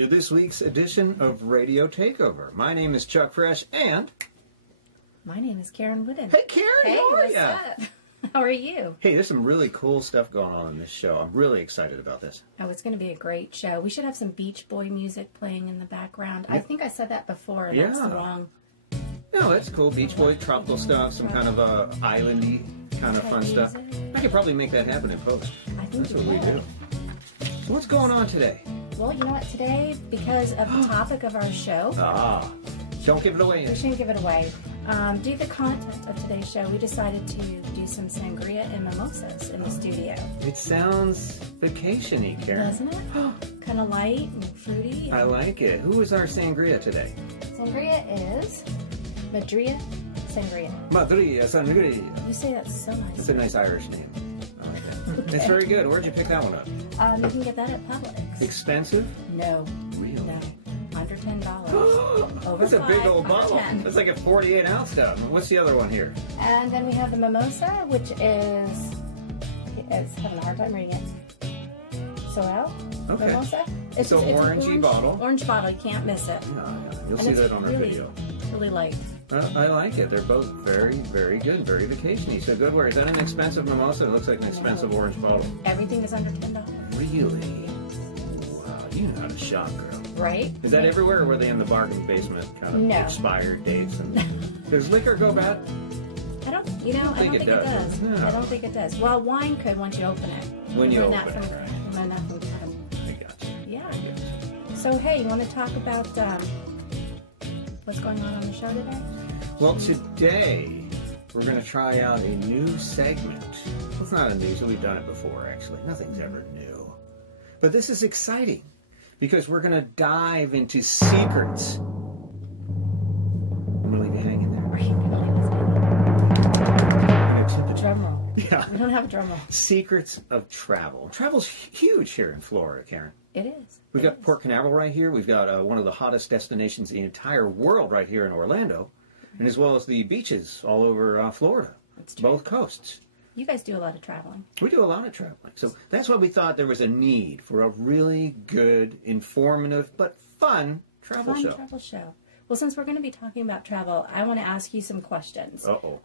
to this week's edition of Radio Takeover. My name is Chuck Fresh, and... My name is Karen Wooden. Hey, Karen, hey, how are what's ya? up? How are you? Hey, there's some really cool stuff going on in this show. I'm really excited about this. Oh, it's going to be a great show. We should have some Beach Boy music playing in the background. I think I said that before, and that's wrong. No, that's cool. Beach Boy, tropical stuff, some kind of islandy kind of fun stuff. I could probably make that happen in post. I think that's what we do. So what's going on today? Well, you know what? Today, because of the topic of our show... Don't give it away yet. We shouldn't give it away. Due to the content of today's show, we decided to do some sangria and mimosas in the studio. It sounds vacation-y, Karen. Doesn't it? Kind of light and fruity. I like it. Who is our sangria today? Sangria is Madria Sangria. Madria Sangria. You say that so nice. It's a nice Irish name. I like that. Okay. It's very good. Where'd you pick that one up? You can get that at Publix. Expensive? No. Really? No. Under $10. Over That's a big old bottle. 10. That's like a 48-ounce stuff. What's the other one here? And then we have the mimosa, which is having a hard time reading it. Soel? Okay. Mimosa? It's an orangey bottle. Orange bottle. You can't miss it. Yeah. You'll see that on our video. Really light. I like it. They're both very, very good. Very vacation-y. So good. Where is that an expensive mimosa? It looks like an expensive orange bottle. Everything is under $10. Really? Wow. You know how to shop, girl. Right? Is that everywhere, or were they in the bargain basement kind of expired dates? And does liquor go bad? I don't think it does. No. I don't think it does. Well, wine could once you open it. When you open it, right. I got you. Yeah. So, hey, you want to talk about what's going on the show today? Well, today we're going to try out a new segment. It's not a new, so we've done it before, actually. Nothing's ever new. But this is exciting, because we're going to dive into secrets. I'm going to leave you hanging there. Drum roll. Yeah. We don't have a drum roll. Secrets of travel. Travel's huge here in Florida, Karen. It is. We've got Port Canaveral right here. We've got one of the hottest destinations in the entire world right here in Orlando, and as well as the beaches all over Florida. That's true. Both coasts. You guys do a lot of traveling. We do a lot of traveling. So that's why we thought there was a need for a really good, informative, but fun travel show. Well, since we're going to be talking about travel, I want to ask you some questions. Uh-oh.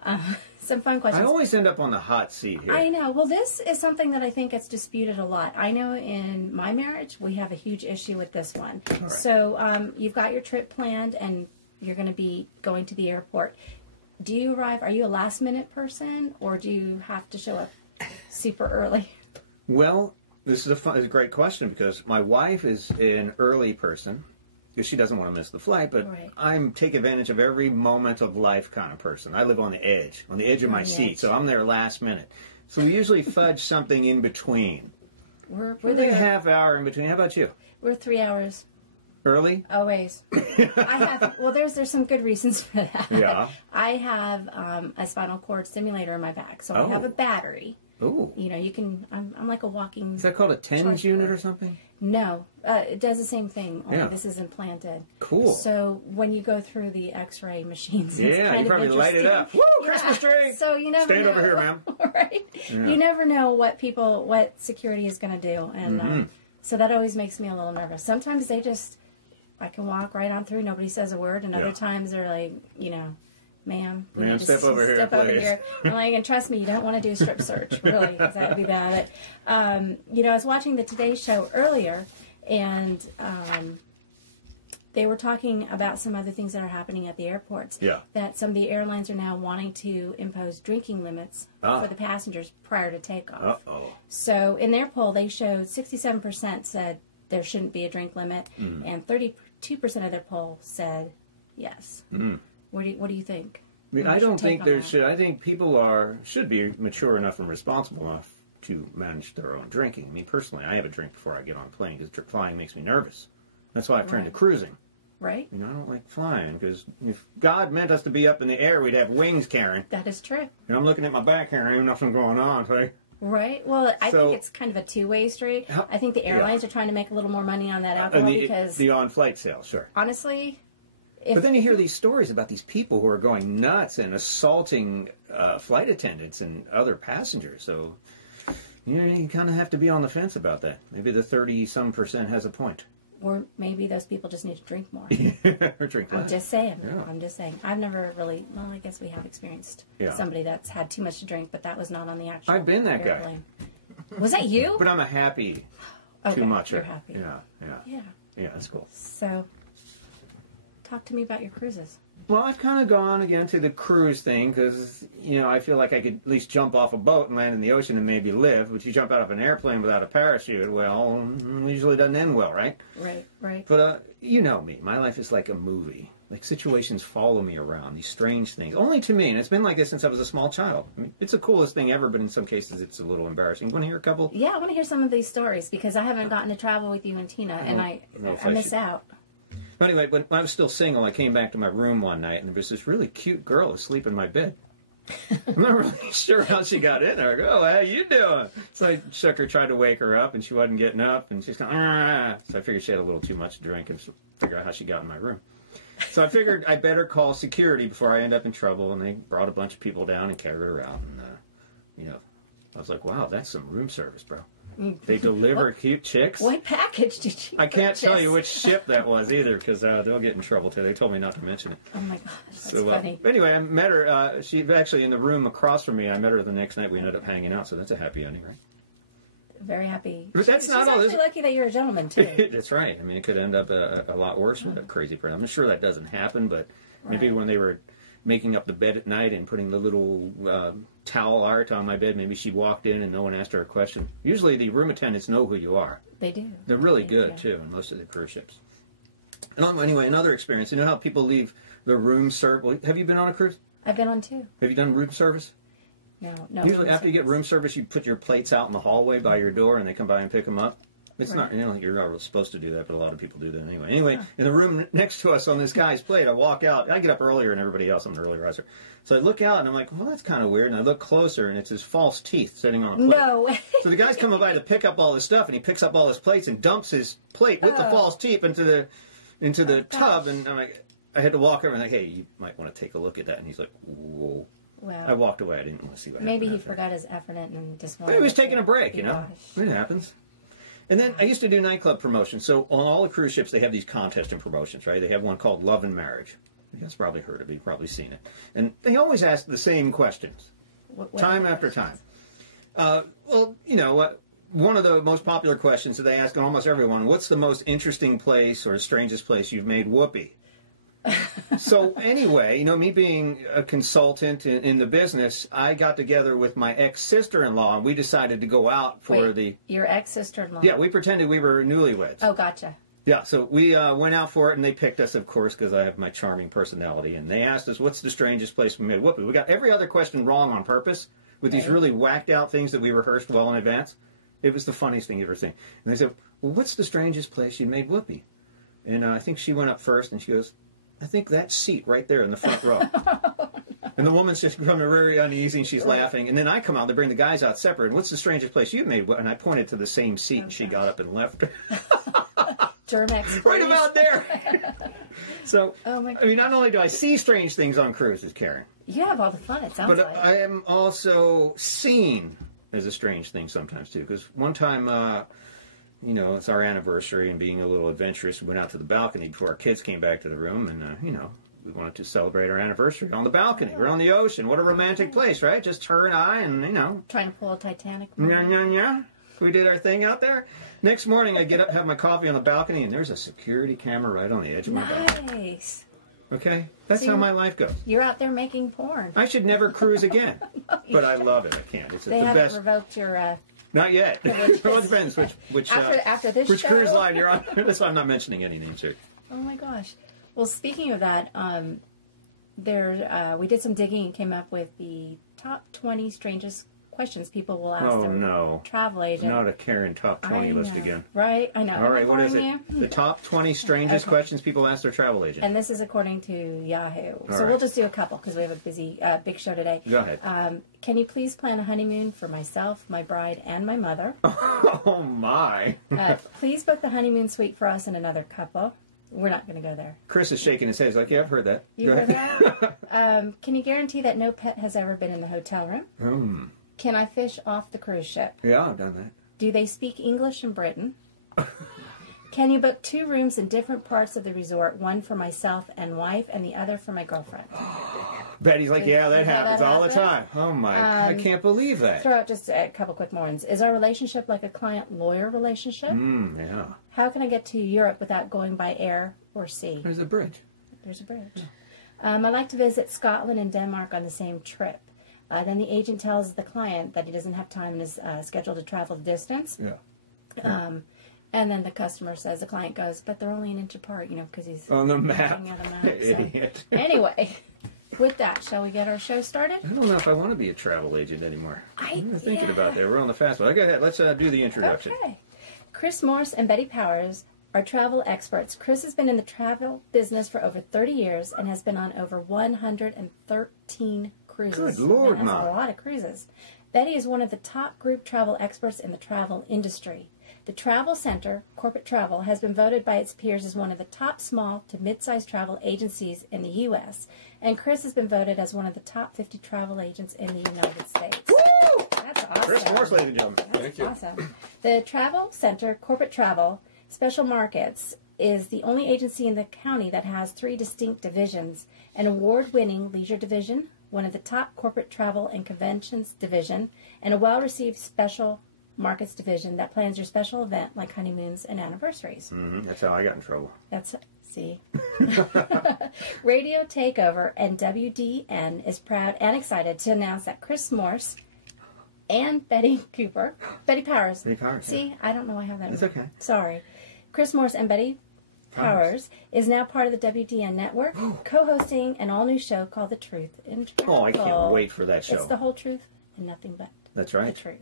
Some fun questions. I always end up on the hot seat here. I know. Well, this is something that I think gets disputed a lot. I know in my marriage, we have a huge issue with this one. Right. So you've got your trip planned, and you're going to be going to the airport. Do you arrive, are you a last-minute person, or do you have to show up super early? Well, this is a great question, because my wife is an early person, because she doesn't want to miss the flight, but I'm take advantage of every moment of life kind of person. I live on the edge of my seat, so I'm there last minute. So we usually fudge something in between. We're there a half hour in between. How about you? We're 3 hours. Early? Always. There's some good reasons for that. Yeah. I have a spinal cord stimulator in my back, so I have a battery. Ooh. You know, you can. I'm like a walking. Is that called a TENS unit or something? No, it does the same thing. Only this is implanted. Cool. So when you go through the X-ray machines, it's kind you of probably light it up. Woo! Christmas tree. So you never stand know. over here, ma'am. Right. Yeah. You never know what security is going to do, and so that always makes me a little nervous. Sometimes I can walk right on through. Nobody says a word, and other times they're like, ma'am, step over here, please. I'm like, and trust me, you don't want to do a strip search, really, because that would be bad. But, I was watching the Today Show earlier, and they were talking about some other things that are happening at the airports. Yeah. That some of the airlines are now wanting to impose drinking limits for the passengers prior to takeoff. Uh-oh. So in their poll, they showed 67% said there shouldn't be a drink limit, and 32% of their poll said yes. What do you think? I don't think there should. I think people should be mature enough and responsible enough to manage their own drinking. I mean, personally, I have a drink before I get on a plane because flying makes me nervous. That's why I've turned to cruising. Right. I don't like flying because if God meant us to be up in the air, we'd have wings, Karen. That is true. I'm looking at my back here, and ain't nothing going on, see? Right. Well, I think it's kind of a two-way street. I think the airlines are trying to make a little more money on that alcohol because the on-flight sales, sure. Honestly, but then you hear these stories about these people who are going nuts and assaulting flight attendants and other passengers. So you kind of have to be on the fence about that. Maybe the 30-some% has a point. Or maybe those people just need to drink more. Or drink less. I'm just saying. Yeah. I'm just saying. I've never really, well, I guess we have experienced somebody that's had too much to drink, but that was not on the actual I've been that airplane. guy. Was that you? But I'm a happy too much. You're happy. Yeah, that's cool. So, talk to me about your cruises. Well, I've kind of gone again to the cruise thing because, I feel like I could at least jump off a boat and land in the ocean and maybe live. But you jump out of an airplane without a parachute, well, it usually doesn't end well, right? Right. But you know me. My life is like a movie. Like situations follow me around, these strange things. Only to me, and it's been like this since I was a small child. I mean, it's the coolest thing ever, but in some cases it's a little embarrassing. Want to hear a couple? Yeah, I want to hear some of these stories because I haven't gotten to travel with you and Tina, and I miss out. But anyway, when I was still single, I came back to my room one night, and there was this really cute girl asleep in my bed. I'm not really sure how she got in there. I go, "Oh, how you doing?" So I shook her, tried to wake her up, and she wasn't getting up, and she's going, "Ah." So I figured she had a little too much to drink, and figure out how she got in my room. So I figured I better call security before I end up in trouble, and they brought a bunch of people down and carried her out, and I was like, "Wow, that's some room service, bro." They deliver cute chicks. What package did you I can't purchase? tell you which ship that was either because they'll get in trouble too. They told me not to mention it. Oh my gosh, that's funny. Anyway, I met her. She's actually in the room across from me. I met her the next night. We ended up hanging out, so that's a happy ending, right? Very happy. But that's not all. She's actually lucky that you're a gentleman too. That's right. I mean, it could end up a lot worse with a crazy person. I'm sure that doesn't happen, but maybe when they were making up the bed at night and putting the little towel art on my bed, maybe she walked in and no one asked her a question. Usually the room attendants know who you are. They do. They're really good, too, in most of the cruise ships. And anyway, another experience. You know how people leave the room service? Have you been on a cruise? I've been on two. Have you done room service? No. Usually after you get room service, you put your plates out in the hallway by your door and they come by and pick them up. It's not, you're not supposed to do that, but a lot of people do that anyway. Anyway, in the room next to us on this guy's plate, I walk out. I get up earlier than everybody else. I'm an early riser. So I look out, and I'm like, well, that's kind of weird. And I look closer, and it's his false teeth sitting on the plate. No way. So the guy's coming by to pick up all his stuff, and he picks up all his plates and dumps his plate with the false teeth into the tub. And I'm like, I had to walk over and like, hey, you might want to take a look at that. And he's like, whoa. Wow. I walked away. I didn't want to see what happened. Maybe he forgot his effort and just wanted He was taking a break, Gosh. It happens. And then I used to do nightclub promotions. So on all the cruise ships, they have these contests and promotions, right? They have one called Love and Marriage. You guys probably heard of it. You've probably seen it. And they always ask the same questions, time after time. One of the most popular questions that they ask on almost everyone, what's the most interesting place or strangest place you've made whoopee? So anyway, me being a consultant in the business, I got together with my ex-sister-in-law, and we decided to go out for your ex-sister-in-law? Yeah, we pretended we were newlyweds. Oh, gotcha. Yeah, so we went out for it, and they picked us, of course, because I have my charming personality. And they asked us, what's the strangest place we made whoopee? We got every other question wrong on purpose with these really whacked-out things that we rehearsed well in advance. It was the funniest thing you've ever seen. And they said, well, what's the strangest place you made whoopee? And I think she went up first, and she goes, I think that seat right there in the front row. And the woman's just becoming very uneasy, and she's laughing. And then I come out, they bring the guys out separate. What's the strangest place you made? And I pointed to the same seat, and she got up and left. Germex, right about there. So, not only do I see strange things on cruises, Karen. You have all the fun, it sounds like. I am also seen as a strange thing sometimes, too. Because one time... it's our anniversary, and being a little adventurous, we went out to the balcony before our kids came back to the room, and, we wanted to celebrate our anniversary on the balcony. We're on the ocean. What a romantic place, right? Just her and I, and, Trying to pull a Titanic. Yeah. We did our thing out there. Next morning, I get up, have my coffee on the balcony, and there's a security camera right on the edge of my balcony. Nice. Okay? That's how my life goes. You're out there making porn. I should never cruise again. But I love it. I can't. It's they the haven't best. Revoked your... Not yet. It depends which after this which show? cruise line you're on. That's why I'm not mentioning any names here. Oh my gosh! Well, speaking of that, we did some digging and came up with the top 20 strangest questions people will ask their travel agent. Not a Karen top 20 list again. Right? I know. All right, what is it? The top 20 strangest questions people ask their travel agent. And this is according to Yahoo. We'll just do a couple because we have a busy, big show today. Go ahead. Can you please plan a honeymoon for myself, my bride, and my mother? Oh, my. Please book the honeymoon suite for us and another couple. We're not going to go there. Chris is shaking his head. He's like, yeah, I've heard that. You heard that? Can you guarantee that no pet has ever been in the hotel room? Can I fish off the cruise ship? Yeah, I've done that. Do they speak English in Britain? Can you book 2 rooms in different parts of the resort, one for myself and wife and the other for my girlfriend? Betty's like, yeah, that happens all the time. Oh my, I can't believe that. Throw out just a couple quick more ones. Is our relationship like a client-lawyer relationship? Yeah. How can I get to Europe without going by air or sea? There's a bridge. There's a bridge. I'd like to visit Scotland and Denmark on the same trip. Then the agent tells the client that he doesn't have time in his schedule to travel the distance. Yeah. And then the customer says, the client goes, but they're only an inch apart, you know, because he's on the map. looking at the map. Idiot. So, anyway, with that, shall we get our show started? I don't know if I want to be a travel agent anymore. I'm thinking about that. We're on the fast one. Okay, let's do the introduction. Okay. Chris Morse and Betty Powers are travel experts. Chris has been in the travel business for over 30 years and has been on over 113 cruises. Good Lord, That's Mom. a lot of cruises. Betty is one of the top group travel experts in the travel industry. The Travel Center, Corporate Travel, has been voted by its peers as one of the top small to mid-sized travel agencies in the U.S., and Chris has been voted as one of the top 50 travel agents in the United States. Woo! That's awesome. Chris Morse, ladies and gentlemen. That's awesome. The Travel Center, Corporate Travel, Special Markets is the only agency in the county that has 3 distinct divisions: an award-winning leisure division, one of the top corporate travel and conventions division, and a well-received special markets division that plans your special event like honeymoons and anniversaries. That's how I got in trouble. See. Radio Takeover and WDN is proud and excited to announce that Chris Morse and Betty Powers. See, I don't know I have that. It's okay. Sorry. Chris Morse and Betty Powers is now part of the WDN network, co-hosting an all-new show called The Truth in Travel. Oh, I can't wait for that show. It's the whole truth and nothing but That's right. the truth.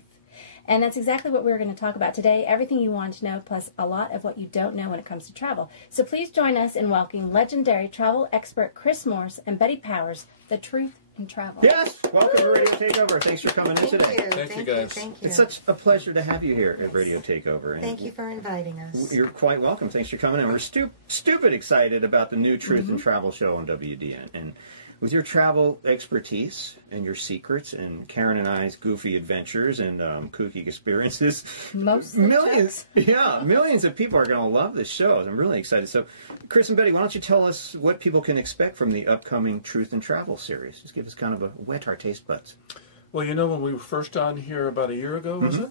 And that's exactly what we're going to talk about today. Everything you want to know, plus a lot of what you don't know when it comes to travel. So please join us in welcoming legendary travel expert Chris Morse and Betty Powers, The Truth in Travel. Yes! Welcome to Radio Takeover. Thanks for coming in today. Thank you, guys. Thank you. It's such a pleasure to have you here at Radio Takeover. And Thank you for inviting us. You're quite welcome. Thanks for coming in. We're stupid excited about the new Truth in Travel show on WDN. And with your travel expertise and your secrets and Karen and I's goofy adventures and kooky experiences, millions of people are going to love this show. I'm really excited. So, Chris and Betty, why don't you tell us what people can expect from the upcoming Truth in Travel series? Just give us kind of a whet our taste buds. Well, you know, when we were first on here about a year ago, was it?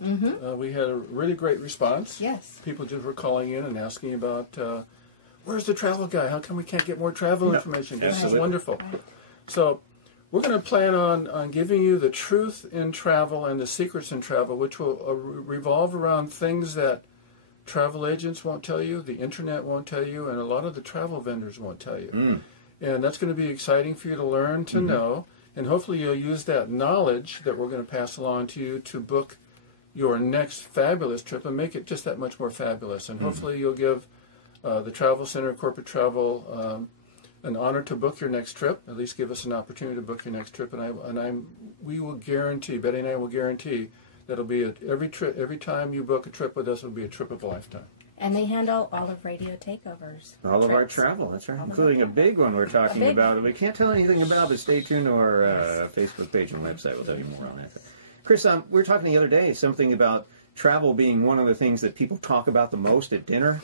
We had a really great response. Yes. People just were calling in and asking about, where's the travel guy? How come we can't get more travel information? This is wonderful. So we're going to plan on giving you the truth in travel and the secrets in travel, which will revolve around things that travel agents won't tell you, the internet won't tell you, and a lot of the travel vendors won't tell you. And that's going to be exciting for you to learn, to know, and hopefully you'll use that knowledge that we're going to pass along to you to book your next fabulous trip and make it just that much more fabulous. And hopefully you'll give the Travel Center, Corporate Travel, an honor to book your next trip. At least give us an opportunity to book your next trip, we will guarantee, Betty and I will guarantee, that it'll be every time you book a trip with us, it'll be a trip of a lifetime. And they handle all of Radio Takeovers. All of our travel, that's right, including a big one we're talking about that we can't tell anything about, but stay tuned to our Facebook page and website. We'll tell you more on that. Chris, we were talking the other day, something about travel being one of the things that people talk about the most at dinner.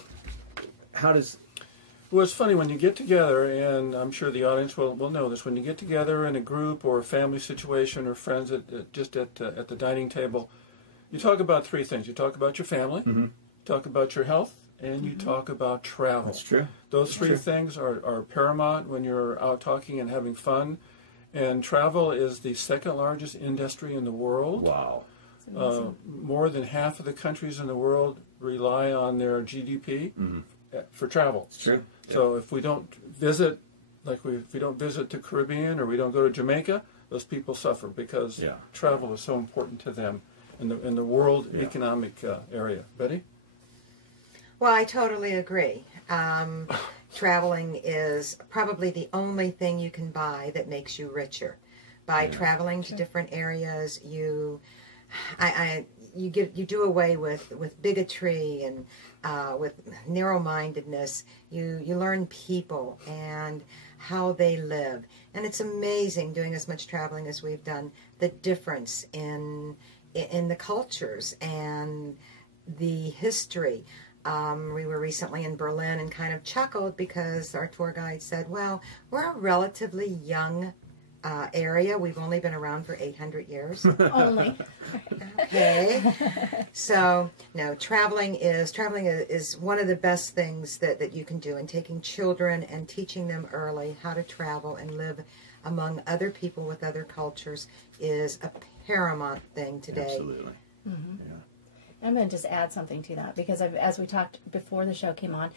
Well, it's funny, when you get together, and I'm sure the audience will know this, when you get together in a group or a family situation or friends at the dining table, you talk about 3 things. You talk about your family, you talk about your health, and you talk about travel. That's true. Those 3 things are paramount when you're out talking and having fun. And travel is the 2nd largest industry in the world. Wow. More than half of the countries in the world rely on their GDP for travel. It's true. So if we don't visit, if we don't visit the Caribbean or we don't go to Jamaica, those people suffer because travel is so important to them in the world economic area. Betty? Well, I totally agree. Traveling is probably the only thing you can buy that makes you richer. By traveling to different areas, you do away with bigotry and with narrow-mindedness. You learn people and how they live, and it's amazing doing as much traveling as we've done, the difference in the cultures and the history. We were recently in Berlin and kind of chuckled because our tour guide said, well, we're a relatively young area. We've only been around for 800 years. Only. Okay. So, no, traveling is one of the best things that you can do, and taking children and teaching them early how to travel and live among other people with other cultures is a paramount thing today. Absolutely. Mm-hmm. Yeah. I'm going to just add something to that because as we talked before the show came on,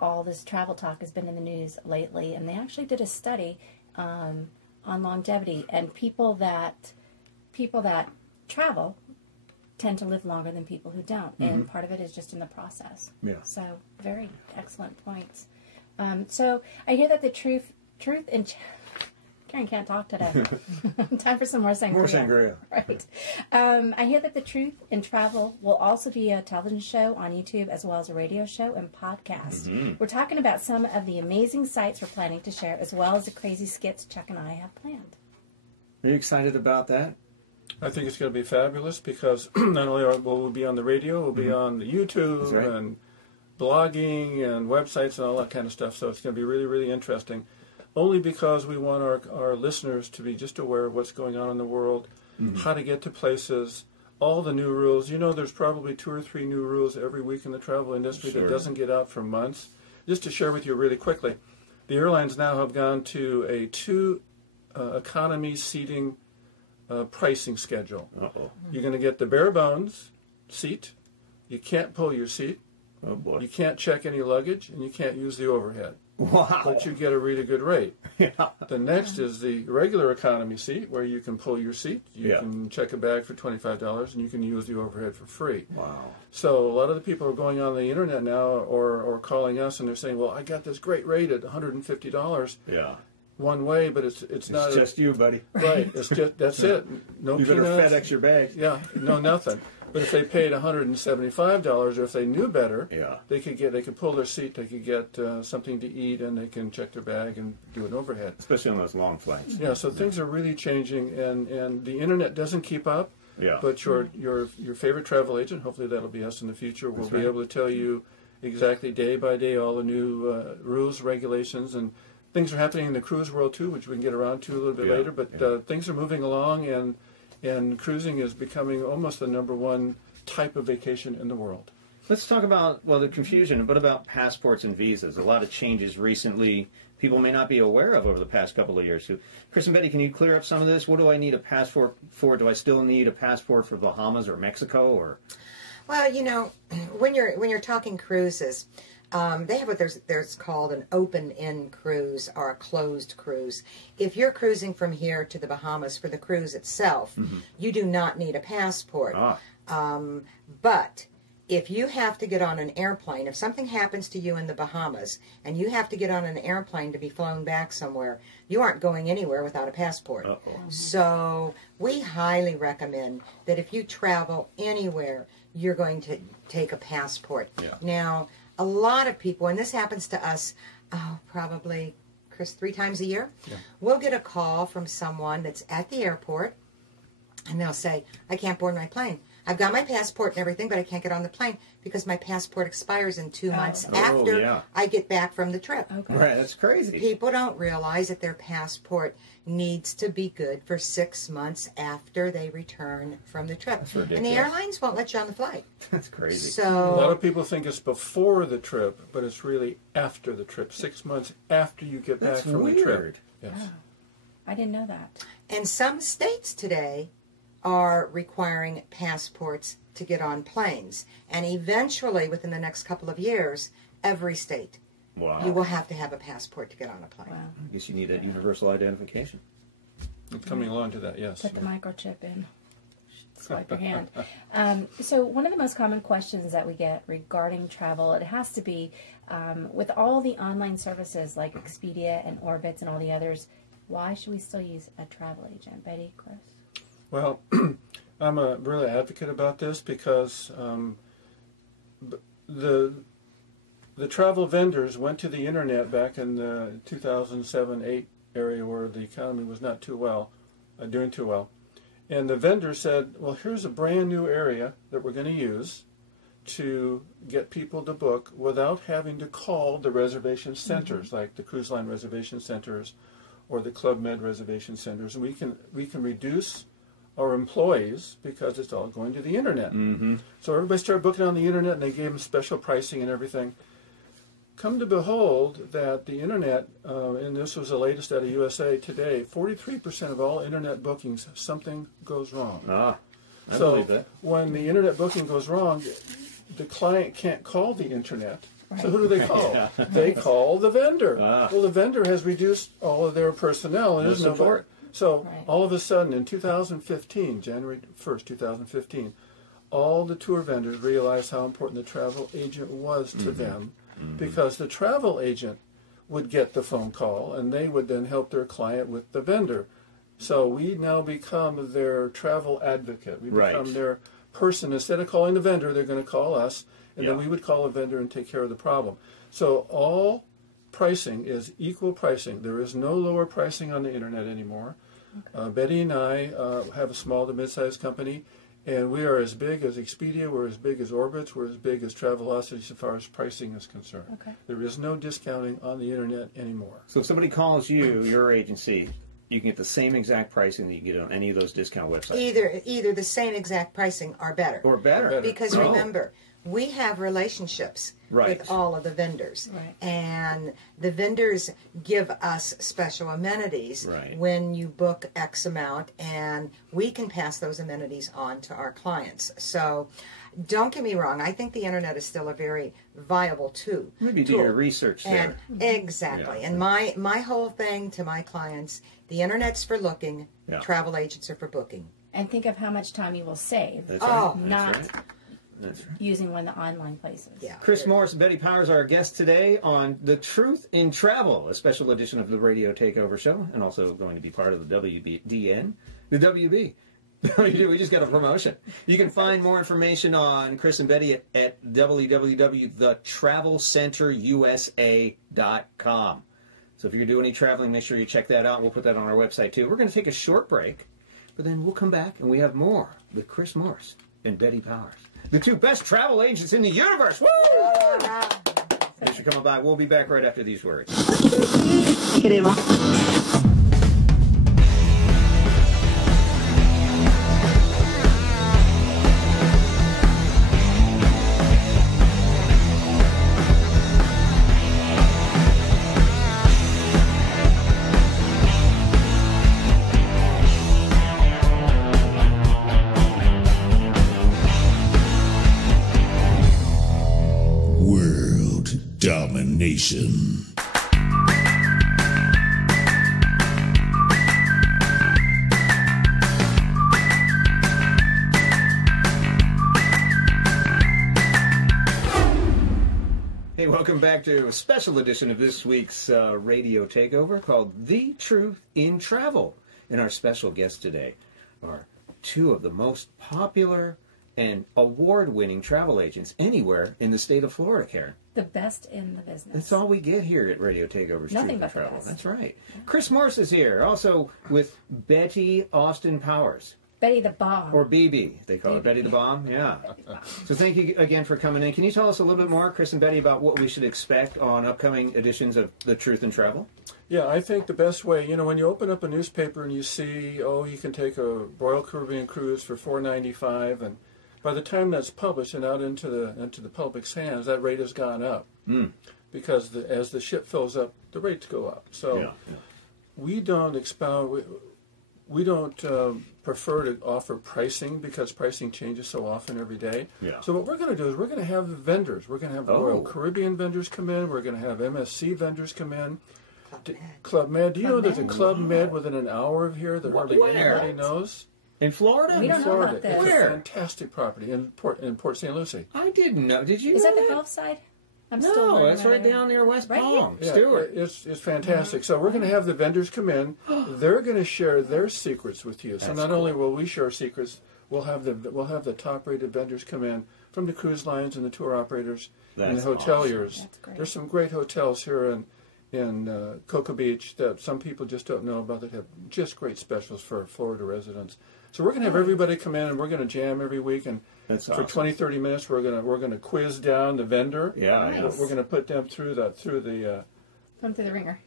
all this travel talk has been in the news lately, and they actually did a study on longevity, and people that travel tend to live longer than people who don't, and part of it is just in the process. Yeah. So very excellent points. So I hear that the truth in Karen can't talk today. Time for some more sangria. More sangria. Right. I hear that the Truth in Travel will also be a television show on YouTube as well as a radio show and podcast. Mm-hmm. We're talking about some of the amazing sites we're planning to share as well as the crazy skits Chuck and I have planned. Are you excited about that? I think it's going to be fabulous because not only will we be on the radio, we'll be on the YouTube and blogging and websites and all that kind of stuff. So it's going to be really, really interesting. Only because we want our listeners to be just aware of what's going on in the world, how to get to places, all the new rules. You know, there's probably 2 or 3 new rules every week in the travel industry that doesn't get out for months. Just to share with you really quickly, the airlines now have gone to a 2 economy seating pricing schedule. You're going to get the bare bones seat. You can't pull your seat. Oh boy. You can't check any luggage, and you can't use the overhead. Wow. But you get a really good rate. Yeah. The next is the regular economy seat, where you can pull your seat. You can check a bag for $25, and you can use the overhead for free. Wow. So a lot of the people are going on the internet now or calling us, and they're saying, well, I got this great rate at $150 one way, but it's not... It's just you, buddy. Right. It's just, that's it. No You better peanuts. FedEx your bag. Yeah, no nothing. But if they paid $175, or if they knew better, they could pull their seat, they could get something to eat, and they can check their bag and do an overhead. Especially on those long flights. Yeah, so things are really changing, and the internet doesn't keep up. Yeah. But your favorite travel agent, hopefully that'll be us in the future, will be able to tell you exactly day by day all the new rules, regulations, and things are happening in the cruise world too, which we can get around to a little bit later. But things are moving along, and cruising is becoming almost the #1 type of vacation in the world. Let's talk about, the confusion. What about passports and visas? A lot of changes recently people may not be aware of over the past couple of years. So, Chris and Betty, can you clear up some of this? What do I need a passport for? Do I still need a passport for Bahamas or Mexico? Or Well, you know, when you're talking cruises, they have what there's called an open-end cruise or a closed cruise. If you're cruising from here to the Bahamas for the cruise itself, you do not need a passport. But if you have to get on an airplane, if something happens to you in the Bahamas and you have to get on an airplane to be flown back somewhere, you aren't going anywhere without a passport. So we highly recommend that if you travel anywhere, you're going to take a passport. Now, a lot of people, and this happens to us probably, Chris, 3 times a year, we'll get a call from someone that's at the airport, and they'll say, I can't board my plane. I've got my passport and everything, but I can't get on the plane because my passport expires in 2 months after I get back from the trip. Right, that's crazy. People don't realize that their passport needs to be good for 6 months after they return from the trip. That's ridiculous. And the airlines won't let you on the flight. That's crazy. So a lot of people think it's before the trip, but it's really after the trip, 6 months after you get back from the trip. Yes. Wow. I didn't know that. And some states today are requiring passports to get on planes. And eventually, within the next couple of years, every state, you will have to have a passport to get on a plane. Wow. I guess you need that universal identification. It's coming along to that, yes. Put the microchip in. Swipe your hand. So one of the most common questions that we get regarding travel, it has to be, with all the online services like Expedia and Orbitz and all the others, why should we still use a travel agent? Betty, Chris? Well, I'm a really advocate about this because the travel vendors went to the internet back in the 2007-8 area where the economy was not too well, doing too well. And the vendor said, well, here's a brand new area that we're going to use. to get people to book without having to call the reservation centers, like the cruise line reservation centers or the Club Med reservation centers. And we can reduce our employees because it's all going to the internet. So everybody started booking on the internet, and they gave them special pricing and everything. Come to behold that the internet, and this was the latest out of USA Today, 43% of all internet bookings, something goes wrong. I believe that. When the internet booking goes wrong, the client can't call the internet. So who do they call? They call the vendor. Well, the vendor has reduced all of their personnel, and there's no support. So all of a sudden, in 2015, January 1st, 2015, all the tour vendors realized how important the travel agent was to them, because the travel agent would get the phone call, and they would then help their client with the vendor. So we now become their travel advocate. We become their person. Instead of calling the vendor, they're going to call us, and then we would call a vendor and take care of the problem. So all pricing is equal pricing. There is no lower pricing on the internet anymore. Betty and I have a small to mid-sized company, and we are as big as Expedia, we're as big as Orbitz, we're as big as Travelocity as far as pricing is concerned. There is no discounting on the internet anymore. So if somebody calls you, your agency, you can get the same exact pricing that you get on any of those discount websites. Either the same exact pricing or better. Or better. Because remember, we have relationships with all of the vendors. And the vendors give us special amenities when you book X amount, and we can pass those amenities on to our clients. So don't get me wrong, I think the internet is still a very viable tool. Maybe do your research there. And exactly. And my whole thing to my clients, the internet's for looking, travel agents are for booking. And think of how much time you will save. That's right. Not That's right. using one of the online places. Chris Morris and Betty Powers are our guests today on The Truth in Travel, a special edition of the Radio Takeover Show, and also going to be part of the WBDN, the WB. We just got a promotion. You can find more information on Chris and Betty at www.thetravelcenterusa.com. So if you're doing any traveling, make sure you check that out. We'll put that on our website, too. We're going to take a short break, but then we'll come back, and we have more with Chris Morris and Betty Powers, the two best travel agents in the universe. Woo! Thanks for coming by. We'll be back right after these words. Domination. Hey, welcome back to a special edition of this week's Radio Takeover called The Truth in Travel. And our special guests today are two of the most popular and award-winning travel agents anywhere in the state of Florida, Karen. The best in the business. That's all we get here at Radio Takeover's Nothing Truth but in Travel. the best. That's right. Chris Morris is here, also with Betty Austin Powers. Betty the Bomb. Or BB, they call it. Betty the Bomb, yeah. So thank you again for coming in. Can you tell us a little bit more, Chris and Betty, about what we should expect on upcoming editions of The Truth in Travel? Yeah, I think the best way, when you open up a newspaper and you see, you can take a Royal Caribbean cruise for $4.95, and by the time that's published and out into the public's hands, that rate has gone up. Because as the ship fills up, the rates go up. So we don't expound. We don't prefer to offer pricing because pricing changes so often every day. So what we're going to do is we're going to have vendors. We're going to have Royal Caribbean vendors come in. We're going to have MSC vendors come in. Club Med. Do you know there's a Club Med within an hour of here that hardly anybody knows? In Florida? We don't In Florida. know about this. It's Where? a fantastic property in Port St. Lucie. I didn't know. Did you Is know that the Gulf side? I'm still No, learning that's right about it. down near West Right Palm. Yeah, Stewart. it's fantastic. So we're going to have the vendors come in. They're going to share their secrets with you. So That's not cool. only will we share secrets, we'll have the top-rated vendors come in from the cruise lines and the tour operators and That's the hoteliers. awesome. That's great. There's some great hotels here in Cocoa Beach that some people just don't know about that have just great specials for Florida residents. So we're going to have everybody come in, and we're going to jam every week. And That's for awesome. 20, 30 minutes. We're gonna quiz down the vendor. Yeah, Nice. We're gonna put them through the Put them through the ringer.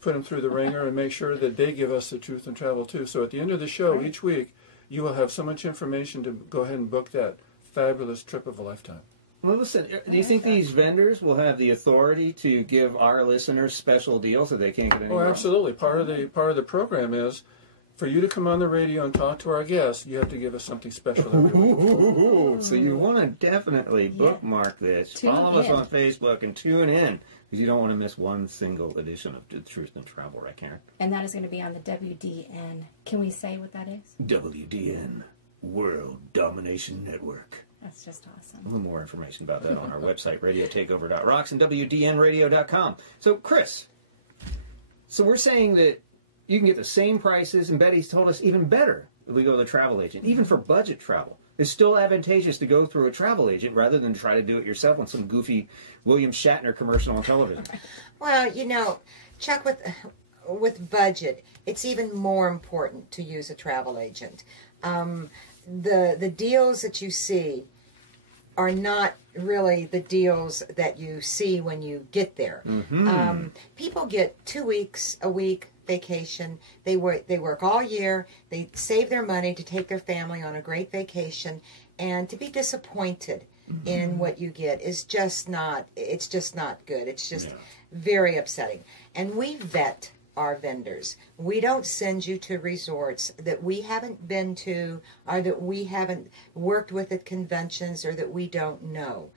put them through the ringer and make sure that they give us the truth and travel too. So at the end of the show each week, you will have so much information to go ahead and book that fabulous trip of a lifetime. Well, listen, do you think these vendors will have the authority to give our listeners special deals that they can't get anywhere Oh, else? absolutely. Part of the program is for you to come on the radio and talk to our guests. You have to give us something special every week. Ooh, so you want to definitely bookmark this. Tune Follow us in. on Facebook and tune in because you don't want to miss one single edition of The Truth and Travel, right, Karen? And that is going to be on the WDN. Can we say what that is? WDN, World Domination Network. That's just awesome. A little more information about that on our website, radiotakeover.rocks and WDNradio.com. So, Chris, so we're saying that you can get the same prices, and Betty's told us even better if we go to a travel agent, even for budget travel. It's still advantageous to go through a travel agent rather than try to do it yourself on some goofy William Shatner commercial on television. Well, Chuck, with budget, it's even more important to use a travel agent. The deals that you see are not really the deals that you see when you get there. People get 2 weeks, a week vacation. They work all year. They save their money to take their family on a great vacation, and to be disappointed in what you get is just not. It's just not good. It's just very upsetting. And we vet our vendors. We don't send you to resorts that we haven't been to, or that we haven't worked with at conventions, or that we don't know.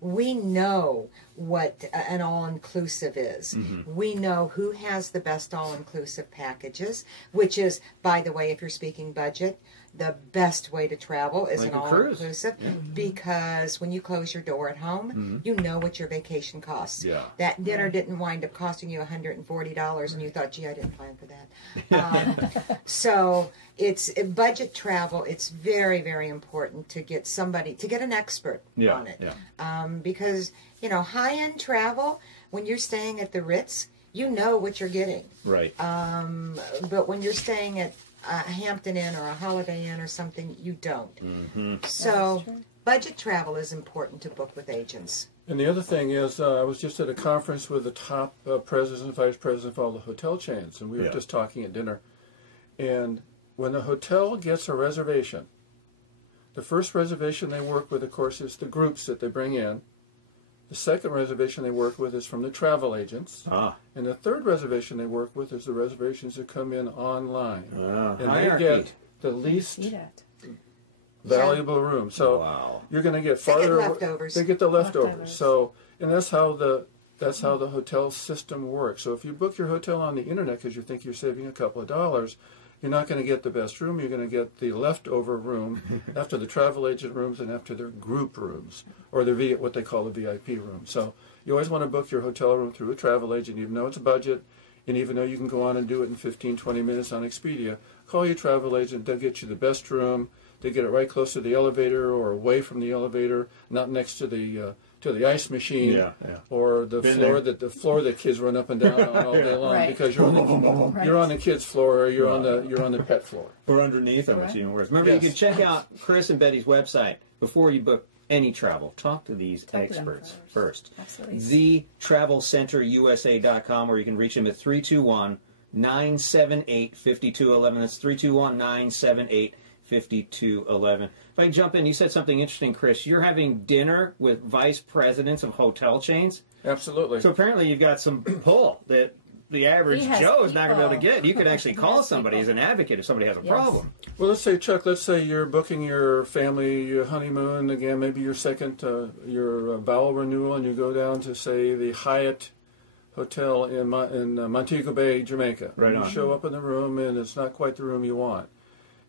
We know what an all-inclusive is. We know who has the best all-inclusive packages, which is, by the way, if you're speaking budget, the best way to travel is Like an a cruise. all-inclusive, because when you close your door at home, you know what your vacation costs. Yeah. That dinner didn't wind up costing you $140, and you thought, gee, I didn't plan for that. So it's budget travel. It's very, very important to get an expert on it. Because, high-end travel, when you're staying at the Ritz, you know what you're getting. Right. But when you're staying at a Hampton Inn or a Holiday Inn or something, you don't. So budget travel is important to book with agents. And the other thing is, I was just at a conference with the top presidents and vice presidents of all the hotel chains, and we were just talking at dinner. And when the hotel gets a reservation, the first reservation they work with, of course, is the groups that they bring in. The second reservation they work with is from the travel agents. And the third reservation they work with is the reservations that come in online. And hierarchy. they get the least valuable room. So you're going to get farther. They get leftovers. They get the leftovers. So, and that's how the hotel system works. So if you book your hotel on the internet because you think you're saving a couple of dollars, you're not going to get the best room. You're going to get the leftover room after the travel agent rooms and after their group rooms, or what they call the VIP room. So you always want to book your hotel room through a travel agent, even though it's a budget, and even though you can go on and do it in 15, 20 minutes on Expedia. Call your travel agent. They'll get you the best room. They get it right close to the elevator or away from the elevator, not next to the ice machine or the floor that kids run up and down on all day long because you're on the kids' floor or you're on the pet floor. Or underneath them, it's even worse. Remember, you can check out Chris and Betty's website before you book any travel. Talk to these experts first. Absolutely. TheTravelCenterUSA.com, where you can reach them at 321-978-5211. That's 321-978-5211. If I can jump in, you said something interesting, Chris. You're having dinner with vice presidents of hotel chains? Absolutely. So apparently you've got some pull that the average Joe is not going to be able to get. You could actually call somebody as an advocate if somebody has a problem. Well, Chuck, let's say you're booking your family your honeymoon, again, maybe your second, your bowel renewal, and you go down to, say, the Hyatt Hotel in Montego Bay, Jamaica. Right on. You show up in the room, and it's not quite the room you want.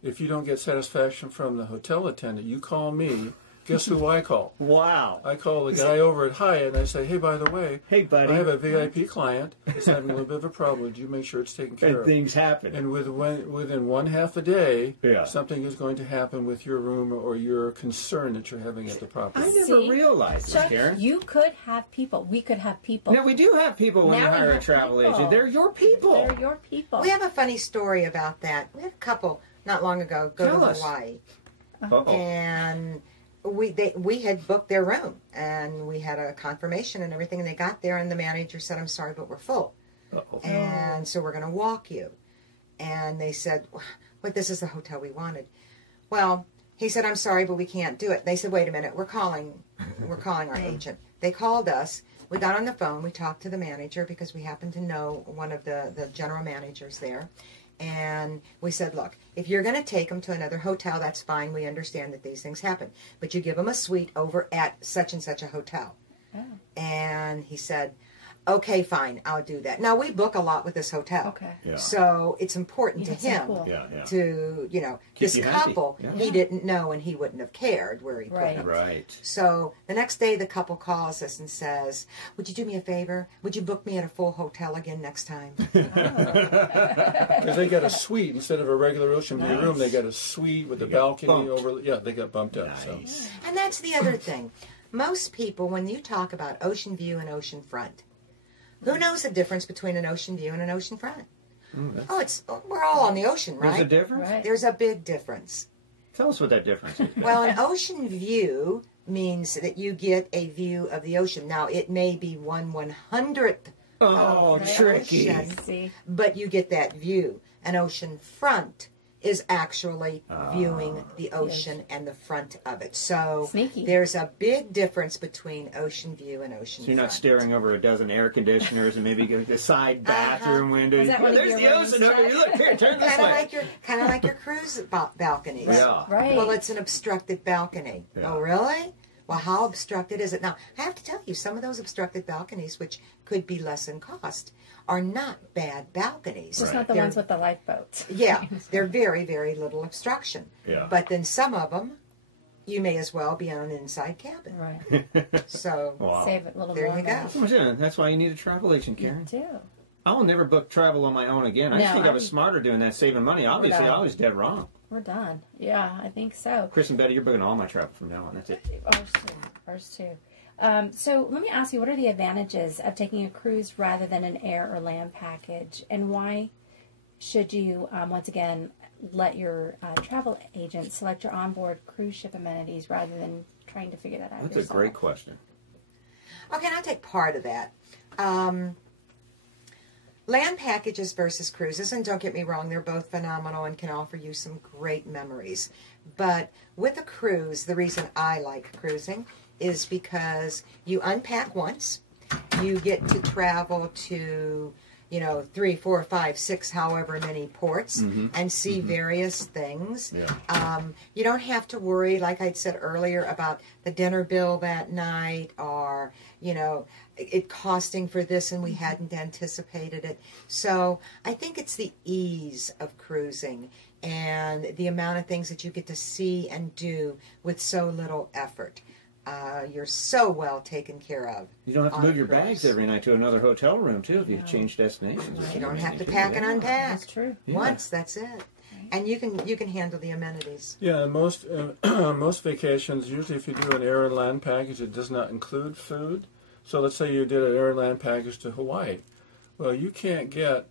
If you don't get satisfaction from the hotel attendant, you call me. Guess who I call? Wow. I call the guy over at Hyatt, and I say, hey, by the way, hey, buddy, I have a VIP client that's having a little bit of a problem. Would you make sure it's taken care and of? things happen. And within 1/2 a day, Yeah. something is going to happen with your room or your concern that you're having at the property. I never realized this, Chuck, Karen. you could have people. We could have people. No, we do have people when you Now we hire a have travel people. agent. They're your people. They're your people. We have a funny story about that. We had a couple not long ago go Tell to us. Hawaii. and we had booked their room, and we had a confirmation and everything, and they got there, and the manager said, "I'm sorry, but we're full." And so we're going to walk you. And they said, "But this is the hotel we wanted." Well, he said, "I'm sorry, but we can't do it." They said, "Wait a minute, we're calling our agent." They called us. We got on the phone. We talked to the manager because we happened to know one of the general managers there. And we said, "Look, if you're going to take them to another hotel, that's fine. We understand that these things happen. But you give them a suite over at such and such a hotel." And he said, "Okay, fine, I'll do that." Now, we book a lot with this hotel. Okay. Yeah. So it's important to him cool. to, Keep this you happy. couple, he didn't know and he wouldn't have cared where he put him. Right. So the next day, the couple calls us and says, "Would you do me a favor? Would you book me at a full hotel again next time?" Because they got a suite instead of a regular ocean view room. They got a suite with a balcony over. Yeah, they got bumped up. So. And that's the other thing. Most people, when you talk about ocean view and ocean front, who knows the difference between an ocean view and an ocean front? We're all on the ocean, right? There's a difference? Right. There's a big difference. Tell us what that difference is. Well, an ocean view means that you get a view of the ocean. Now, it may be 1/100th Oh, tricky. ocean, See? but you get that view. An ocean front is actually viewing the ocean and the front of it. So Sneaky. there's a big difference between ocean view and ocean So you're not front. staring over a dozen air conditioners and maybe go to the side bathroom window. Is that one of There's your the rooms, ocean over Jack? here. Look, here, turn this way. Kind of like your cruise balconies. Yeah. Right. Well, it's an obstructed balcony. Yeah. Oh, really? Well, how obstructed is it? Now, I have to tell you, some of those obstructed balconies, which could be less in cost, are not bad balconies. Just not the They're- ones with the lifeboats. Yeah, they're very, very little obstruction. Yeah. But then some of them, you may as well be on an inside cabin. Right. So, Wow. Save it a little There more. you go. money. Yeah, that's why you need a travel agent, Karen. Too. I will never book travel on my own again. I just No, think I was smarter doing that, saving money. Obviously, No. I was dead wrong. We're done. Yeah, I think so. Chris and Betty, you're booking all my travel from now on. That's it. Ours too. So let me ask you, what are the advantages of taking a cruise rather than an air or land package? And why should you, once again, let your travel agent select your onboard cruise ship amenities rather than trying to figure that out That's yourself? a great question. okay, and I'll take part of that. Land packages versus cruises, and don't get me wrong, they're both phenomenal and can offer you some great memories. But with a cruise, the reason I like cruising is because you unpack once, you get to travel to, 3, 4, 5, 6, however many ports, and see various things. Yeah. You don't have to worry, like I said earlier, about the dinner bill that night or, it costing for this and we hadn't anticipated it. So I think it's the ease of cruising and the amount of things that you get to see and do with so little effort. You're so well taken care of. You don't have to on a move your cruise. bags every night to another hotel room, too, if you change destinations. You don't have to pack and unpack. That's true. Once, that's it. And you can handle the amenities. Yeah, and most most vacations, usually if you do an air and land package, it does not include food. So let's say you did an air and land package to Hawaii. Well, you can't get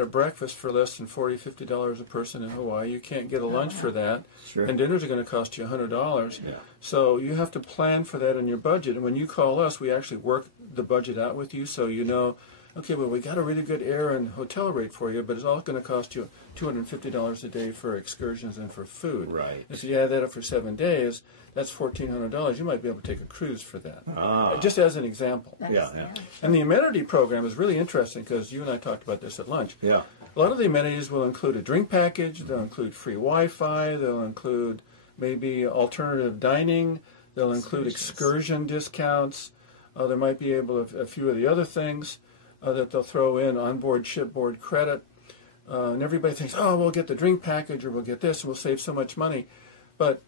a breakfast for less than $40-50 a person in Hawaii. You can't get a lunch for that, Sure. and dinners are going to cost you $100. Yeah. So you have to plan for that in your budget. And when you call us, we actually work the budget out with you, so you know, okay, well, we got a really good air and hotel rate for you, but it's all going to cost you $250 a day for excursions and for food. Right. If you add that up for 7 days, that's $1,400. You might be able to take a cruise for that. Ah. Just as an example. Yeah. And the amenity program is really interesting because you and I talked about this at lunch. Yeah. A lot of the amenities will include a drink package, they'll include free Wi-Fi, they'll include maybe alternative dining, they'll include excursion discounts, there might be a few of the other things that they'll throw in, onboard shipboard credit, and everybody thinks, oh, we'll get the drink package or we'll get this and we'll save so much money. But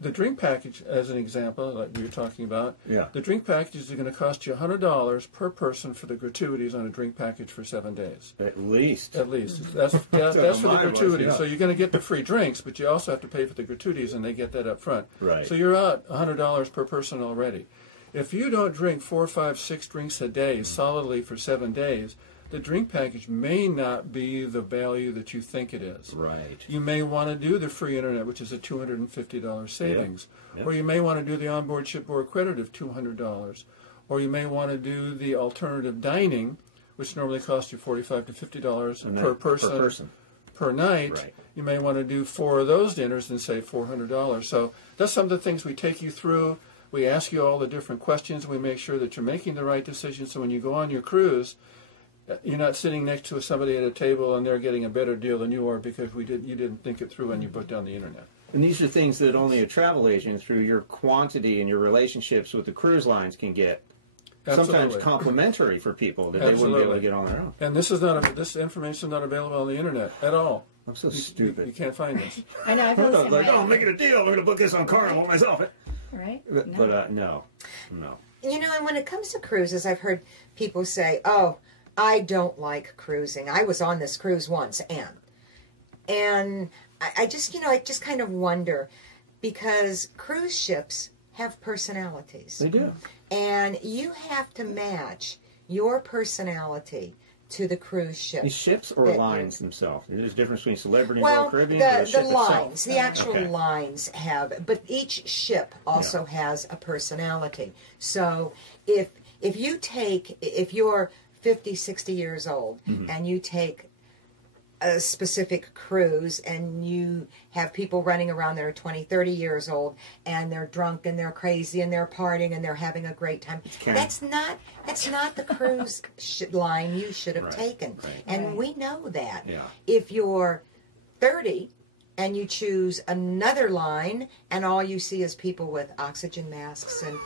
the drink package, as an example, like we were talking about, Yeah. the drink packages are going to cost you $100 per person for the gratuities on a drink package for 7 days. At least. At least. That's for the Mine was, gratuities. yeah. So you're going to get the free drinks, but you also have to pay for the gratuities, and they get that up front. Right. So you're out $100 per person already. If you don't drink 4, 5, 6 drinks a day solidly for 7 days, the drink package may not be the value that you think it is. Right. You may want to do the free internet, which is a $250 savings. Yep. Or you may want to do the onboard shipboard credit of $200. Or you may want to do the alternative dining, which normally costs you $45 to $50 per person per night. Right. You may want to do 4 of those dinners and save $400. So that's some of the things we take you through. We ask you all the different questions. We make sure that you're making the right decision. So when you go on your cruise, you're not sitting next to somebody at a table and they're getting a better deal than you are because you didn't think it through when you put on the internet. And these are things that only a travel agent, through your quantity and your relationships with the cruise lines, can get. Absolutely. Sometimes complimentary for people that they wouldn't be able to get on their own. And this information is not available on the internet at all. I'm so stupid. You can't find this. I know. I feel the same like, way. I'm making a deal. I'm going to book this on Carnival myself. Right? But no. You know, and when it comes to cruises, I've heard people say, "Oh, I don't like cruising. I was on this cruise once, and I just kind of wonder, because cruise ships have personalities. They do. And you have to match your personality to the cruise ship. These ships or lines themselves? There's a difference between Celebrity well, and Caribbean or the ship lines, itself? the actual lines have, but each ship also has a personality. So if you're 50, 60 years old and you take a specific cruise and you have people running around that are 20, 30 years old and they're drunk and they're crazy and they're partying and they're having a great time. That's not the cruise line you should have taken. Right. And we know that. Yeah. If you're 30 and you choose another line and all you see is people with oxygen masks and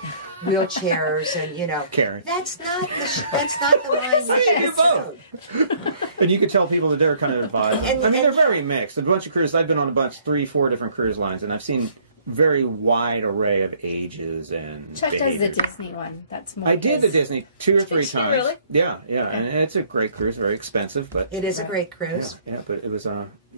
wheelchairs and, Karen. that's not the line you should have chosen. And you could tell people that they're kind of involved. They're very mixed. A bunch of cruises. I've been on 3-4 different cruise lines, and I've seen very wide array of ages and Chuck does the Disney one. That's more. I did the Disney 2 or 3 times. Really? Yeah. And it's a great cruise. Very expensive, but it is a great cruise. Yeah, but it was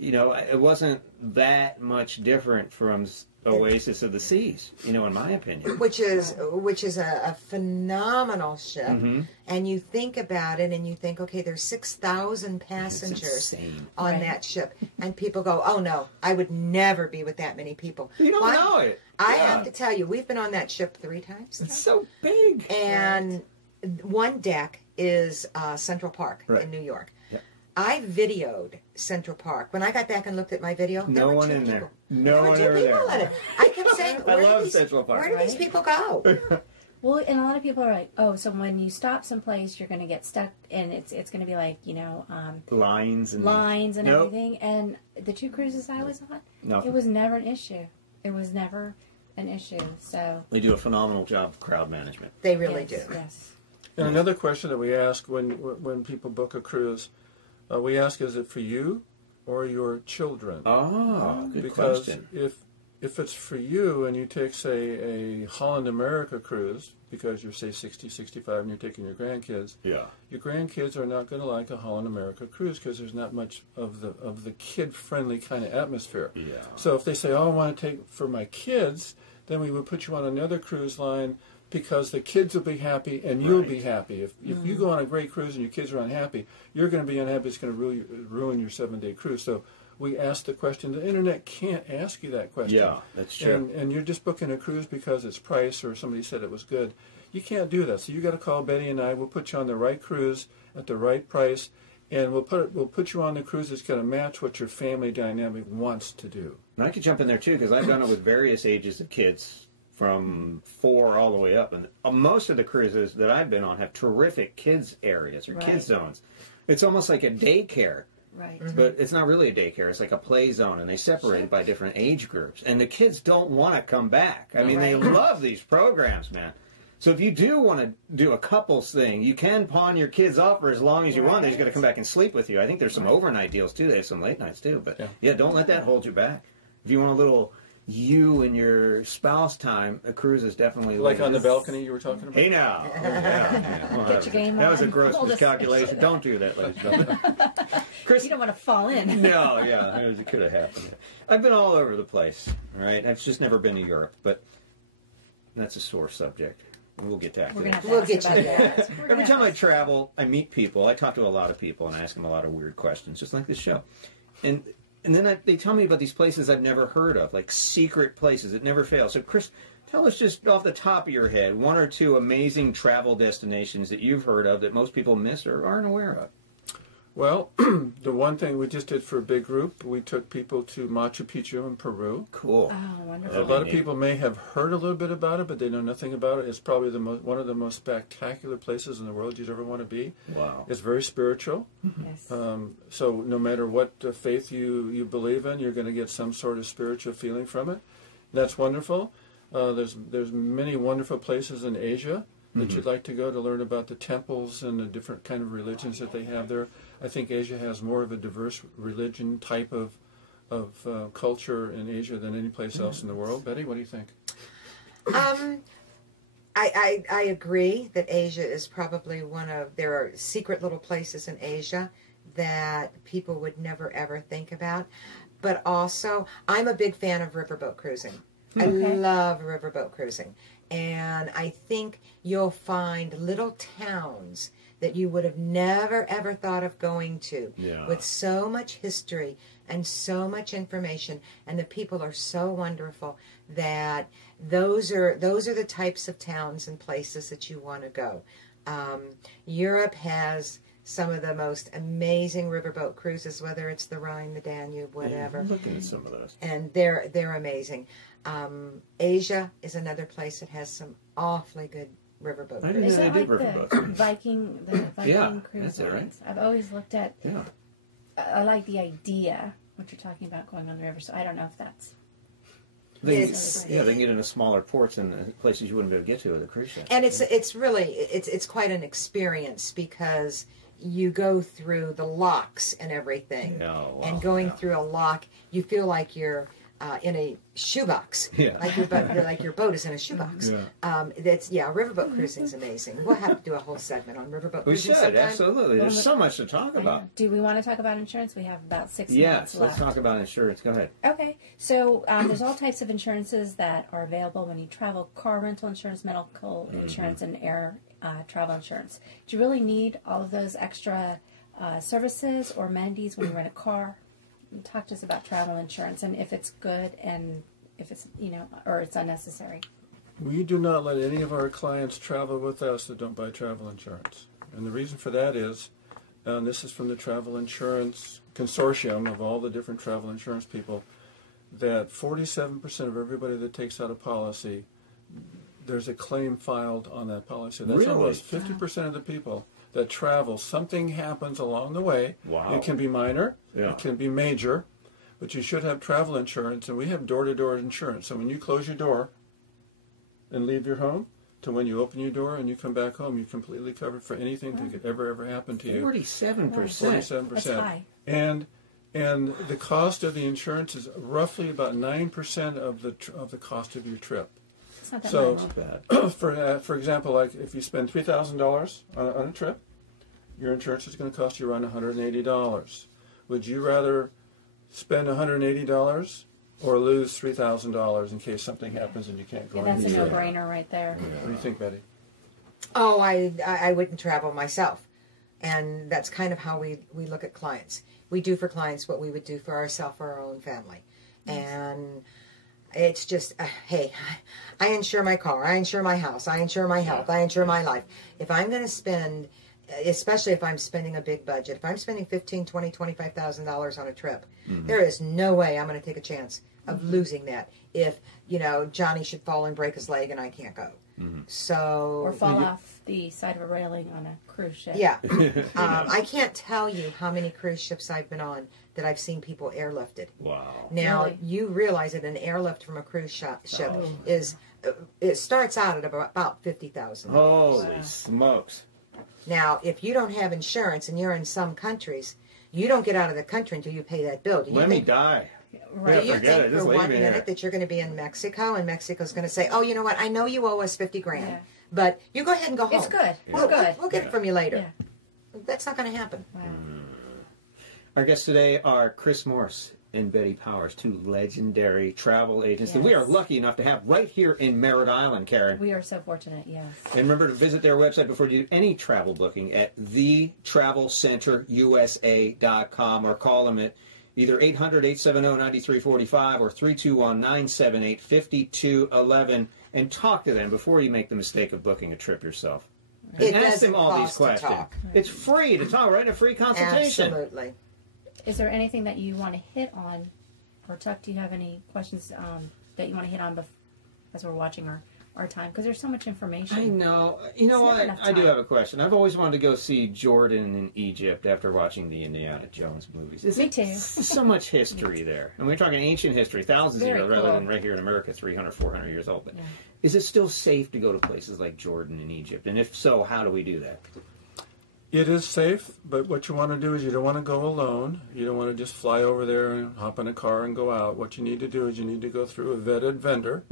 it wasn't that much different from Oasis of the Seas, in my opinion. Which is a phenomenal ship. Mm-hmm. And you think about it and you think, okay, there's 6,000 passengers on that ship. And people go, oh no, I would never be with that many people. You don't know it. I have to tell you, we've been on that ship 3 times. It's so big. And one deck is Central Park in New York. I videoed Central Park. When I got back and looked at my video, no one in there. No one ever there. I kept saying, Central Park. Where do these people go? Well, and a lot of people are like, oh, so when you stop someplace, you're going to get stuck, and it's going to be like, lines and everything. And the 2 cruises I was on, it was never an issue. It was never an issue. So they do a phenomenal job of crowd management. They really do. Yes. And another question that we ask when people book a cruise, we ask, is it for you or your children? Oh, good because question. If it's for you and you take, say, a Holland America cruise, because you're, say, 60, 65 and you're taking your grandkids, your grandkids are not going to like a Holland America cruise because there's not much of the kid-friendly kind of atmosphere. Yeah. So if they say, oh, I want to take for my kids, then we would put you on another cruise line because the kids will be happy and you'll be happy. If you go on a great cruise and your kids are unhappy, you're going to be unhappy. It's going to ruin your 7-day cruise. So we ask the question. The internet can't ask you that question. Yeah, that's true. And you're just booking a cruise because it's price or somebody said it was good. You can't do that. So you got to call Betty and I. We'll put you on the right cruise at the right price, and we'll put you on the cruise that's going to match what your family dynamic wants to do. And I could jump in there too because I've done it with various ages of kids, from 4 all the way up. And most of the cruises that I've been on have terrific kids areas or kids zones. It's almost like a daycare. Right. But it's not really a daycare. It's like a play zone, and they separate by different age groups. And the kids don't want to come back. I mean, they love these programs, man. So if you do want to do a couples thing, you can pawn your kids off for as long as you want. They're just going to come back and sleep with you. I think there's some overnight deals, too. They have some late nights, too. But, don't let that hold you back. If you want a little you and your spouse time, a cruise is definitely like on the balcony you were talking about. Hey now, get your game on. That was a gross miscalculation. Don't do that, ladies and gentlemen. Chris, you don't want to fall in. No, it could have happened. I've been all over the place. Right, I've just never been to Europe, but that's a sore subject. We'll get to that. We're gonna have to We'll ask get about you that. that. We're gonna Every time have I to- travel, I meet people. I talk to a lot of people, and I ask them a lot of weird questions, just like this show. And then they tell me about these places I've never heard of, like secret places that never fail. So, Chris, tell us just off the top of your head, one or two amazing travel destinations that you've heard of that most people miss or aren't aware of. Well, the one thing we just did for a big group, we took people to Machu Picchu in Peru. Cool. Oh, A wonderful. lot of people may have heard a little bit about it, but they know nothing about it. It's probably one of the most spectacular places in the world you'd ever want to be. Wow. It's very spiritual. Yes. So no matter what faith you believe in, you're going to get some sort of spiritual feeling from it. That's wonderful. There's many wonderful places in Asia that you'd like to go to learn about the temples and the different kind of religions that they have there. I think Asia has more of a diverse religion type of culture in Asia than any place else in the world. Betty, what do you think? I agree that Asia is probably there are secret little places in Asia that people would never ever think about. But also, I'm a big fan of riverboat cruising. I love riverboat cruising. And I think you'll find little towns that you would have never ever thought of going to with so much history and so much information, and the people are so wonderful that those are the types of towns and places that you want to go. Europe has some of the most amazing riverboat cruises, whether it's the Rhine, the Danube, whatever. I'm looking at some of those. And they're amazing. Asia is another place that has some awfully good riverboat I cruises. didn't Is know that they like did the riverboats. Viking Yeah, cruise that's it, right? lines? I've always looked at. Yeah. I like the idea what you're talking about going on the river. So I don't know if that's. They It's- can get into smaller ports and places you wouldn't be able to get to with a cruise ship. And it's really it's quite an experience because you go through the locks and everything. Oh, wow, and going yeah. through a lock, you feel like you're in a shoebox. Yeah. Like your boat is in a shoebox. Riverboat cruising is amazing. We'll have to do a whole segment on riverboat We cruising should, sometime. absolutely. There's so much to talk about. Do we want to talk about insurance? We have about 6 Yes, minutes let's left. talk about insurance. Go ahead. Okay, so there's all types of insurances that are available when you travel: car rental insurance, medical insurance, and air travel insurance. Do you really need all of those extra services or amenities when you rent a car? Talk to us about travel insurance and if it's good and if it's or it's unnecessary. We do not let any of our clients travel with us that don't buy travel insurance. And the reason for that is, and this is from the Travel Insurance Consortium of all the different travel insurance people, that 47% of everybody that takes out a policy, there's a claim filed on that policy. That's Really? almost 50% of the people that travel. Something happens along the way. Wow. It can be minor. Yeah. It can be major. But you should have travel insurance, and we have door-to-door insurance. So when you close your door and leave your home, to when you open your door and you come back home, you're completely covered for anything that could ever happen to you. 47%. 47%. That's high. And the cost of the insurance is roughly about 9% of the cost of your trip. It's not that So- much. Not bad. For example, like if you spend $3,000 on a trip, your insurance is going to cost you around $180. Would you rather spend $180 or lose $3,000 in case something happens and you can't go Yeah, on that's a your trip? no-brainer right there. What do you think, Betty? Oh, I wouldn't travel myself. And that's kind of how we look at clients. We do for clients what we would do for ourselves or our own family. And it's just, hey, I insure my car, I insure my house, I insure my health, I insure my life. If I'm going to spend, especially if I'm spending a big budget, if I'm spending $15,000, $20,000, $25,000 on a trip, there is no way I'm going to take a chance of losing that if, Johnny should fall and break his leg and I can't go. So Or fall off the side of a railing on a cruise ship. yeah. I can't tell you how many cruise ships I've been on that I've seen people airlifted. Wow. Now, Really? you realize that an airlift from a cruise ship is, it starts out at about $50,000. Holy smokes. Now, if you don't have insurance and you're in some countries, you don't get out of the country until you pay that bill. Do you Let me think, die. Right. do you forget it. think Just for leave one me minute here. that you're going to be in Mexico and Mexico's going to say, oh, you know what, I know you owe us $50,000, Yeah. but you go ahead and go home. It's good. We'll, We're good. we'll get it from you later. Yeah. That's not going to happen. Wow. Our guests today are Chris Morse and Betty Powers, two legendary travel agents that we are lucky enough to have right here in Merritt Island, Karen. We are so fortunate, yes. And remember to visit their website before you do any travel booking at thetravelcenterusa.com or call them at either 800-870-9345 or 321-978-5211 and talk to them before you make the mistake of booking a trip yourself. It And ask doesn't them all these cost to questions. talk. It's free to talk, right? A free consultation. Absolutely. Is there anything that you want to hit on, or Chuck, do you have any questions that you want to hit on as we're watching our time? Because there's so much information. I know. You know what? I do have a question. I've always wanted to go see Jordan and Egypt after watching the Indiana Jones movies. Me too. So much history there. And we're talking ancient history, thousands of years, rather than right here in America, 300, 400 years old. But is it still safe to go to places like Jordan and Egypt? And if so, how do we do that? It is safe, but what you want to do is you don't want to go alone. You don't want to just fly over there and hop in a car and go out. What you need to do is you need to go through a vetted vendor,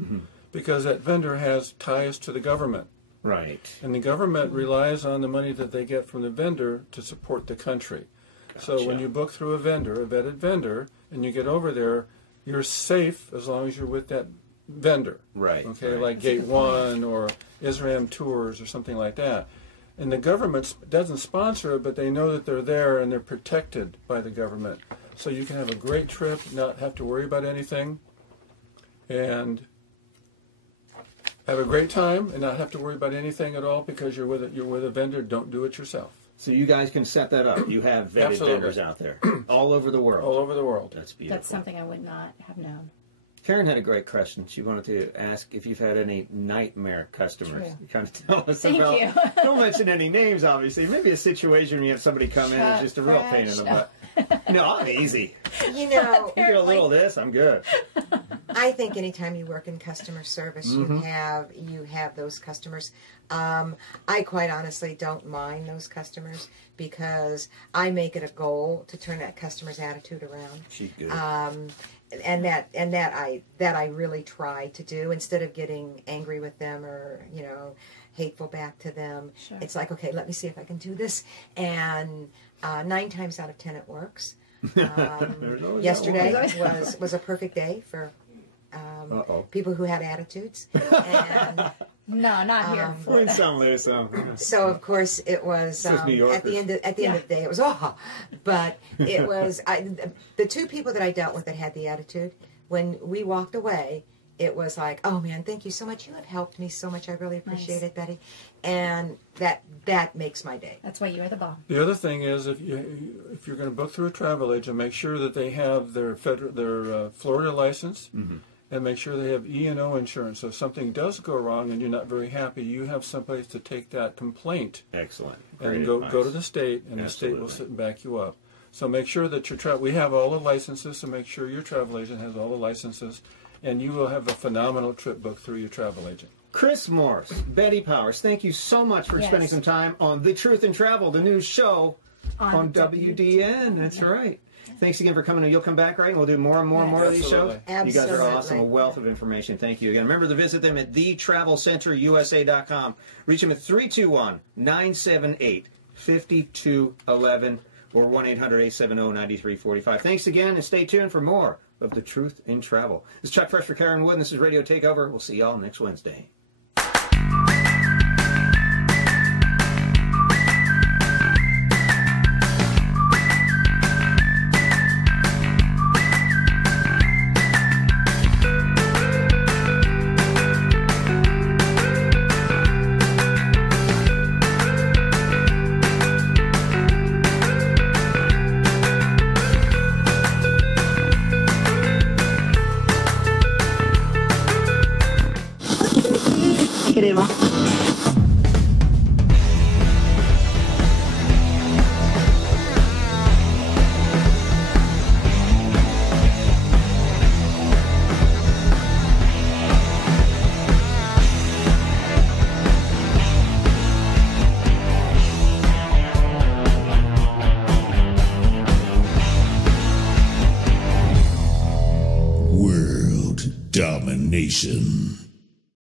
because that vendor has ties to the government. Right. And the government relies on the money that they get from the vendor to support the country. Gotcha. So when you book through a vendor, a vetted vendor, and you get over there, you're safe as long as you're with that vendor. Right. Okay, right. like Gate One or Isram Tours or something like that. And the government doesn't sponsor it, but they know that they're there and they're protected by the government. So you can have a great trip, not have to worry about anything, and have a great time and not have to worry about anything at all because you're with a vendor. Don't do it yourself. So you guys can set that up. You have vetted vendors out there all over the world. All over the world. That's beautiful. That's something I would not have known. Karen had a great question. She wanted to ask if you've had any nightmare customers. True. Kind of tell us Thank about. you. Don't mention any names, obviously. Maybe a situation where you have somebody come in and it's just a real pain in the butt. No, I'm easy. You know, You get a little of this, I'm good. I think anytime you work in customer service, you have those customers. I quite honestly don't mind those customers because I make it a goal to turn that customer's attitude around. She's good. And that I really try to do instead of getting angry with them or hateful back to them. Sure. It's like, okay, let me see if I can do this, and 9 times out of 10 it works. Yesterday was a perfect day for people who had attitudes. And No, not here. Win some, lose some. so of course it was at the end of the day it was but it was the 2 people that I dealt with that had the attitude. When we walked away, it was like, oh man, thank you so much. You have helped me so much. I really appreciate it, Betty. And that makes my day. That's why you are the bomb. The other thing is, if you're going to book through a travel agent, make sure that they have their Florida license, and make sure they have E&O insurance. So if something does go wrong and you're not very happy, you have someplace to take that complaint. Excellent. And go to the state, and the state will sit and back you up. So make sure that we have all the licenses, so make sure your travel agent has all the licenses, and you will have a phenomenal trip booked through your travel agent. Chris Morse, Betty Powers, thank you so much for spending some time on The Truth in Travel, the new show on WDN. That's right. Thanks again for coming. You'll come back, right? And we'll do more and more and more of these shows. Absolutely. You guys are awesome. A wealth of information. Thank you again. Remember to visit them at thetravelcenterusa.com. Reach them at 321-978-5211 or 1-800-870-9345. Thanks again, and stay tuned for more of The Truth in Travel. This is Chuck Fresh for Karen Wood, and this is Radio Takeover. We'll see y'all next Wednesday. World domination.